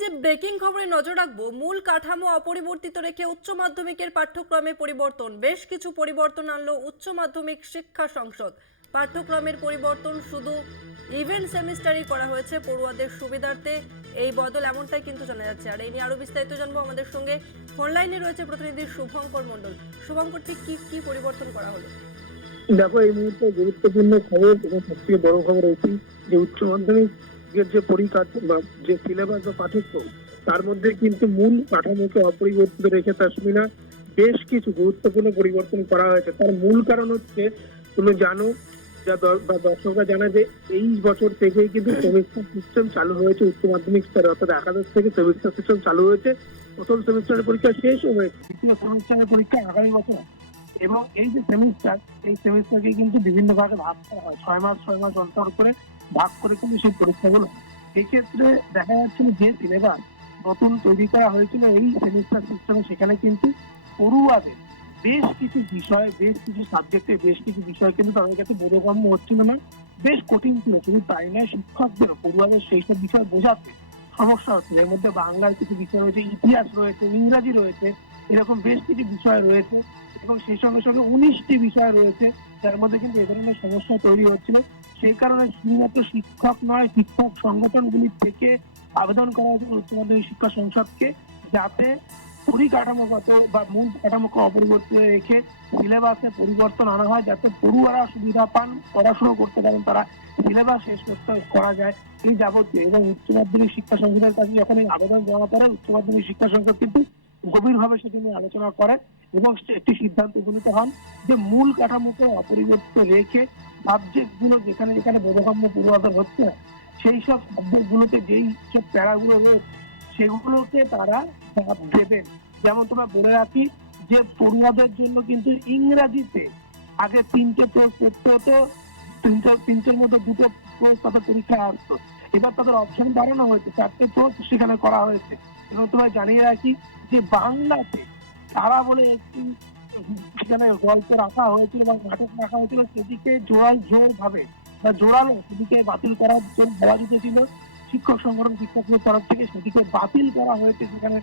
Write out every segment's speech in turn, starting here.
যে ব্রেকিং খবরে নজর রাখবো, মূল কাঠামো অপরিবর্তিত রেখে উচ্চ মাধ্যমিকের পাঠ্যক্রমে পরিবর্তন। বেশ কিছু পরিবর্তন আনলো উচ্চ মাধ্যমিক শিক্ষা সংসদ। পাঠ্যক্রমের পরিবর্তন শুধু ইভেন্ট সেমিস্টারই করা হয়েছে পড়ুয়াদের সুবিধার্থে। এই বদল এমনটাই কিন্তু জানা যাচ্ছে। আর এই নিয়ে আরো বিস্তারিত জানবো, আমাদের সঙ্গে ফোনলাইনে রয়েছে প্রতিনিধি শুভঙ্কর মণ্ডল। শুভঙ্কর, ঠিক কি কি পরিবর্তন করা হলো? দেখো, এই মুহূর্তে গুরুত্বপূর্ণ খবর এবং সবথেকে বড় খবর এটি যে উচ্চ মাধ্যমিকের যে পরিকাঠামো বা যে সিলেবাস বা পাঠ্যক্রম, তার মধ্যে কিন্তু মূল কাঠামোকে অপরিবর্তিত রেখে তাসমিনা বেশ কিছু গুরুত্বপূর্ণ পরিবর্তন করা হয়েছে। তার মূল কারণ হচ্ছে, তুমি জানো বা দর্শকরা জানে যে এই বছর থেকেই কিন্তু সেমিস্টার সিস্টেম চালু হয়েছে উচ্চ মাধ্যমিক স্তরে, অর্থাৎ একাদশ থেকে সেমিস্টার সিস্টেম চালু হয়েছে। প্রথম সেমিস্টারের পরীক্ষা শেষ হয়েছে, দ্বিতীয় সেমিস্টারের পরীক্ষা আগামী বছর। এবং এই যে সেমিস্টার, এই সেমিস্টারকে কিন্তু বিভিন্ন ভাগে ভাগ করা হয়, 6 মাস অন্তর করে ভাগ করে কিন্তু সেই পরীক্ষাগুলো। এক্ষেত্রে দেখা যাচ্ছে যে সিলেবাস নতুন তৈরি করা হয়েছিল এই সেমিস্টার সিস্টেমে, সেখানে কিন্তু পড়ুয়াদের বেশ কিছু বিষয়, বেশ কিছু সাবজেক্টে বেশ কিছু বিষয় কিন্তু তাদের কাছে বোধগম্য হচ্ছিল না, বেশ কঠিন ছিল। শুধু তাই নয়, শিক্ষকদের পড়ুয়াদের সেই সব বিষয় বোঝাতে সমস্যা হচ্ছিল। এর মধ্যে বাংলার কিছু বিষয় রয়েছে, ইতিহাস রয়েছে, ইংরাজি রয়েছে, এরকম বেশ কিছু বিষয় রয়েছে। এবং সেই সঙ্গে সঙ্গে 19টি বিষয় রয়েছে, যার মধ্যে কিন্তু এ ধরনের সমস্যা তৈরি হচ্ছিল। সেই কারণে শুধুমাত্র শিক্ষক নয়, শিক্ষক সংগঠনগুলি থেকে আবেদন করা হয়েছিল উচ্চ মাধ্যমিক শিক্ষা সংসদকে, যাতে পরিকাঠামোগত বা মূল কাঠামোকে অপরিবর্তিত রেখে সিলেবাসে পরিবর্তন আনা হয়, যাতে পড়ুয়ারা সুবিধা পান, পড়াশোনা করতে পারেন, তারা সিলেবাস শেষ করা যায়, এই যাবতীয়। এবং উচ্চ মাধ্যমিক শিক্ষা সংসদের কাছে যখন এই আবেদন জমা পড়ে, উচ্চ মাধ্যমিক শিক্ষা সংসদ কিন্তু গভীরভাবে সেটি নিয়ে আলোচনা করে এবং একটি সিদ্ধান্ত উপনীত হন যে মূল কাঠামোকে অপরিবর্তিত রেখে সাবজেক্ট গুলো যেখানে যেখানে বোধগম্য পড়ুয়াদের হচ্ছে না, সেই সব সাবজেক্ট গুলোতে যেই সব প্যারাগুলো রয়েছে সেগুলোকে তারা বাদ দেবেন। যেমন তোমরা বলে রাখি যে পড়ুয়াদের জন্য কিন্তু ইংরাজিতে আগে 3টে কোর্স করতে হতো, তিনটের মধ্যে 2টো কোর্স তাদের পরীক্ষায় আসতো। এবার তাদের অপশন বাড়ানো হয়েছে, 4টে কোর্স সেখানে করা হয়েছে। এবং তোমায় জানিয়ে রাখি যে বাংলাতে তারা বলে একটি সেখানে গল্প রাখা হয়েছিল বা নাটক রাখা হয়েছিল, সেটিকে জোরালো সেটিকে বাতিল করার জন্য বলা যেতেছিল। শিক্ষক সংগঠন, শিক্ষকদের তরফ থেকে সেটিকে বাতিল করা হয়েছে, সেখানে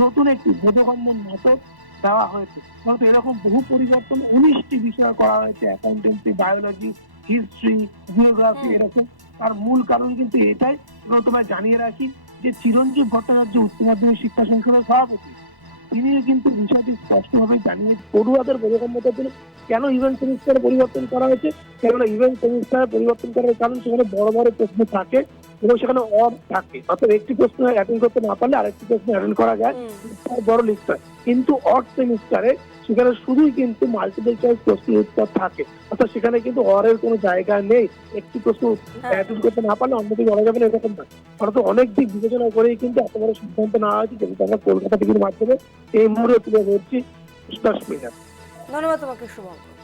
নতুন একটি বোধগম্য নাটক দেওয়া হয়েছে। কিন্তু এরকম বহু পরিবর্তন 19টি বিষয় করা হয়েছে, অ্যাকাউন্টেন্সি, বায়োলজি, হিস্ট্রি, জিওগ্রাফি, এরকম। তার মূল কারণ কিন্তু এটাই। এবং তোমায় জানিয়ে রাখি যে চিরঞ্জীব ভট্টাচার্য উচ্চ মাধ্যমিক শিক্ষা সংসদের সভাপতি, তিনিও কিন্তু বিষয়টি স্পষ্টভাবে জানিয়ে পড়ুয়াদের বোধগম্যতার জন্য কেন ইভেন্ট সেমিস্টারে পরিবর্তন করা হয়েছে। কেননা ইভেন্ট সেমিস্টারে পরিবর্তন করার কারণ সেখানে বড় বড় প্রশ্ন থাকে এবং সেখানে অড থাকে, অর্থাৎ একটি প্রশ্ন অ্যাটেন্ড করতে না পারলে আরেকটি প্রশ্ন অ্যাটেন্ড করা যায়, বড় লিস্ট হয়। কিন্তু অড সেমিস্টারে সেখানে শুধুই কিন্তু মাল্টিপল চয়েস প্রশ্নের উত্তর থাকে, অর্থাৎ সেখানে কিন্তু অরের কোনো জায়গা নেই। একটি প্রশ্ন অ্যাটেন্ড করতে না পারলে অন্যটি বলা যাবে না, এরকম না। অর্থাৎ অনেক দিক বিবেচনা করেই কিন্তু এত বড় সিদ্ধান্ত নেওয়া হয়েছে, যেটা আমরা কলকাতা টিভির মাধ্যমে এই মুহূর্তে তুলে ধরছি। ধন্যবাদ তোমাকে শুভঙ্কর।